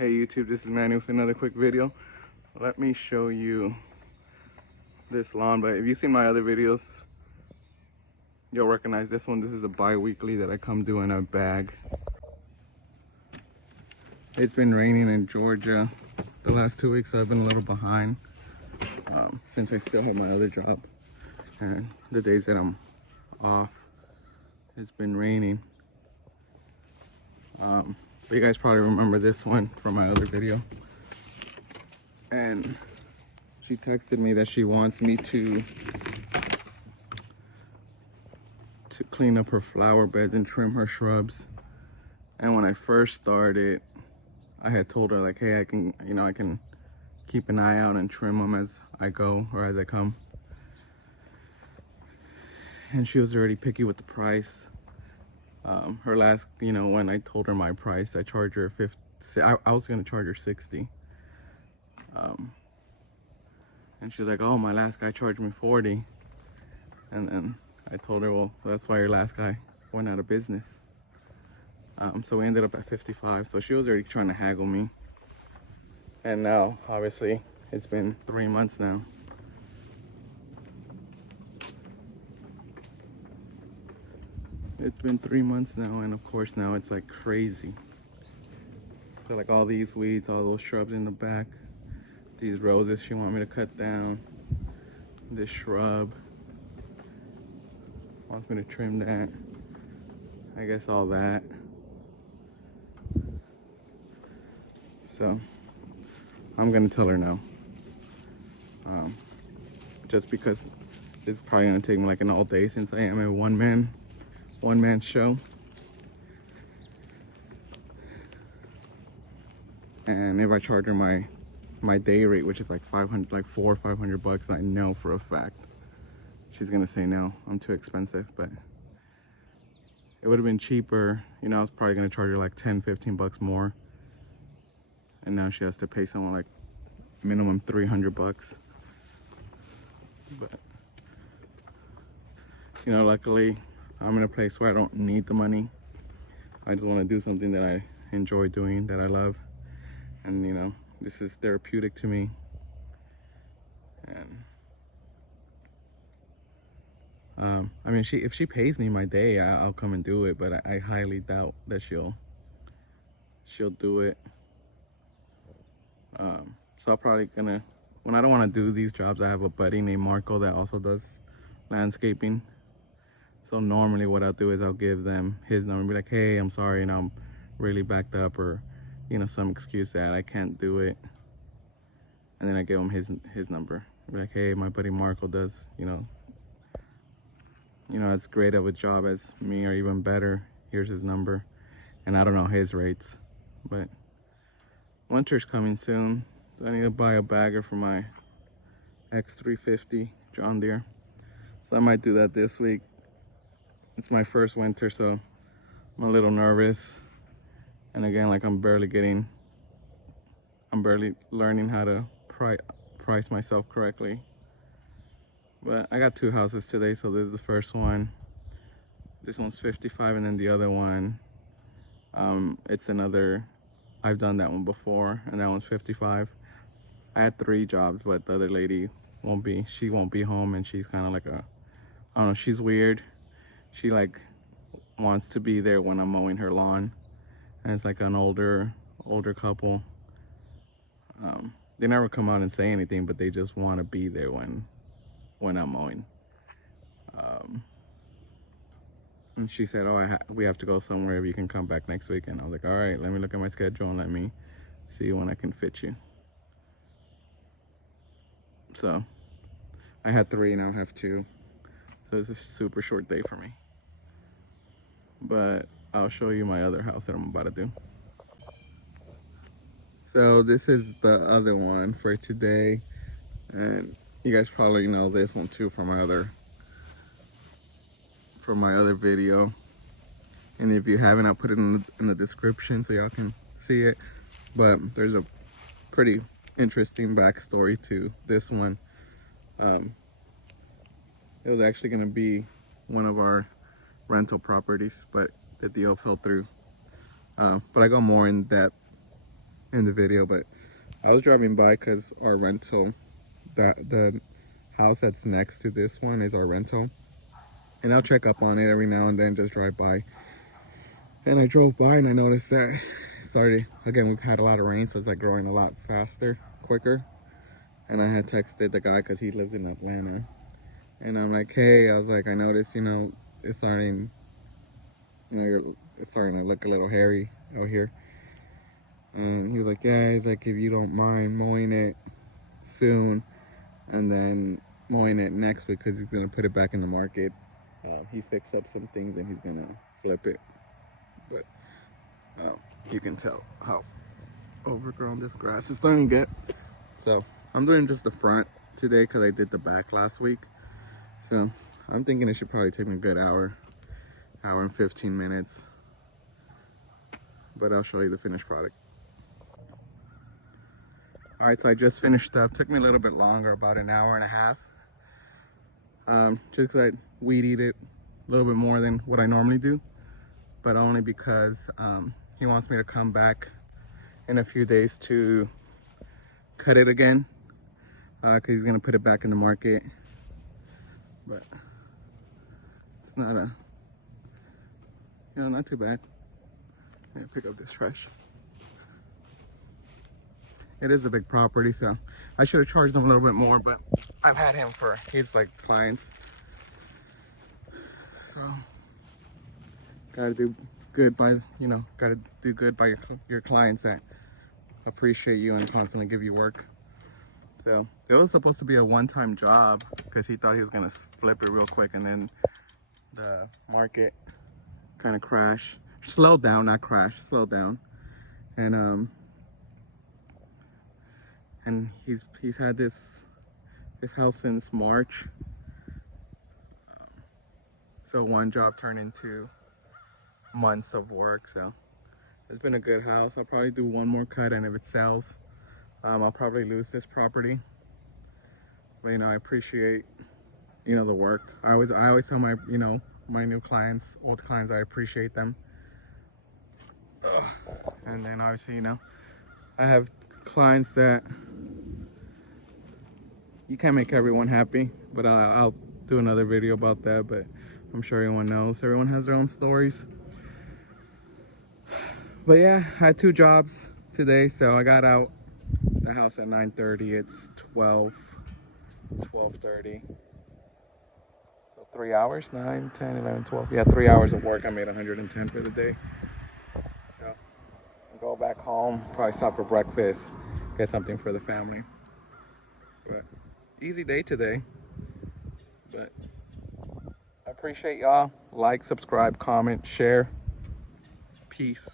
Hey YouTube, this is Manny with another quick video. Let me show you this lawn, but if you've seen my other videos, you'll recognize this one. This is a bi-weekly that I come do in a bag. It's been raining in Georgia the last 2 weeks, so I've been a little behind since I still have my other job. And the days that I'm off, it's been raining. But you guys probably remember this one from my other video. And she texted me that she wants me to clean up her flower beds and trim her shrubs. And when I first started, I had told her like, hey, I can keep an eye out and trim them as I go or as I come. And she was already picky with the price. Her last, when I told her my price, I charged her 50. I was gonna charge her 60. And she was like, oh, my last guy charged me 40. And then I told her, well, that's why your last guy went out of business. So we ended up at 55. So she was already trying to haggle me. And now, obviously, it's been 3 months now. It's been 3 months now, and of course now it's like crazy. So like all these weeds, all those shrubs in the back, these roses she want me to cut down, this shrub wants me to trim that, I guess all that. So I'm gonna tell her no, just because it's probably gonna take me like an all day since I am a one-man show. And if I charge her my day rate, which is like 500, like $400 or $500, I know for a fact she's gonna say no, I'm too expensive. But it would have been cheaper, I was probably gonna charge her like 10-15 bucks more, and now she has to pay someone like minimum $300. But luckily I'm in a place where I don't need the money. I just want to do something that I enjoy doing, that I love. And this is therapeutic to me. And I mean, if she pays me my day, I'll come and do it, but I highly doubt that she'll do it. So I'm probably gonna, when I don't want to do these jobs, I have a buddy named Marco that also does landscaping. So normally what I'll do is I'll give them his number and be like, hey, I'm sorry, I'm really backed up, or some excuse that I can't do it. And then I give him his number. Be like, hey, my buddy Marco does, as great of a job as me or even better. Here's his number. And I don't know his rates, but winter's coming soon. So I need to buy a bagger for my X350 John Deere. So I might do that this week. It's my first winter, so I'm a little nervous. And again, like I'm barely learning how to price myself correctly. But I got 2 houses today, so this is the first one. This one's 55, and then the other one, it's another, I've done that one before, and that one's 55. I had 3 jobs, but the other lady won't be home, and she's kind of like I don't know, she's weird. She like wants to be there when I'm mowing her lawn, and it's like an older couple. They never come out and say anything, but they just want to be there when I'm mowing. And she said, oh, we have to go somewhere, if you can come back next week. And I was like, all right, let me look at my schedule and let me see when I can fit you. So I had 3, now I have 2. So it's a super short day for me. But I'll show you my other house that I'm about to do. So this is the other one for today. And you guys probably know this one too from my other video. And if you haven't, I'll put it in the description so y'all can see it. But there's a pretty interesting backstory to this one. It was actually going to be one of our rental properties, but the deal fell through. But I go more in depth in the video, but I was driving by because our rental, the house that's next to this one is our rental, and I'll check up on it every now and then, just drive by. And I drove by and I noticed that it started, again, we've had a lot of rain, so it's like growing a lot faster, quicker. And I had texted the guy because he lives in Atlanta, and I'm like, hey, I was like, I noticed, you know, it's starting, you know, it's starting to look a little hairy out here. He was like, yeah, he's like, if you don't mind mowing it soon, and then mowing it next week, because he's gonna put it back in the market. He fixed up some things and he's gonna flip it. But you can tell how overgrown this grass is starting to get. So I'm doing just the front today because I did the back last week. So I'm thinking it should probably take me a good hour and 15 minutes. But I'll show you the finished product. All right, so I just finished up. Took me a little bit longer, about an hour and a half. Just because I weed eat it a little bit more than what I normally do, but only because he wants me to come back in a few days to cut it again, because he's gonna put it back in the market. But it's not not too bad. I'm gonna pick up this trash. It is a big property, so I should have charged him a little bit more, but I've had him for, he's like clients. So, gotta do good by, gotta do good by your clients that appreciate you and constantly give you work. So, it was supposed to be a one-time job because he thought he was gonna flip it real quick, and then the market kind of crashed. Slowed down, not crashed, slowed down. And he's had this house since March. So one job turned into months of work. So it's been a good house. I'll probably do one more cut, and if it sells, I'll probably lose this property. But I appreciate the work. I always tell my my new clients, old clients, I appreciate them. And then obviously I have clients that you can't make everyone happy, but I'll do another video about that. But I'm sure everyone knows, everyone has their own stories. But yeah, I had 2 jobs today, so I got out the house at 9:30. It's 12:30. So 3 hours, 9, 10, 11, 12. Yeah, 3 hours of work. I made 110 for the day. So I'll go back home, probably stop for breakfast, get something for the family. But easy day today. But I appreciate y'all. Like, subscribe, comment, share. Peace.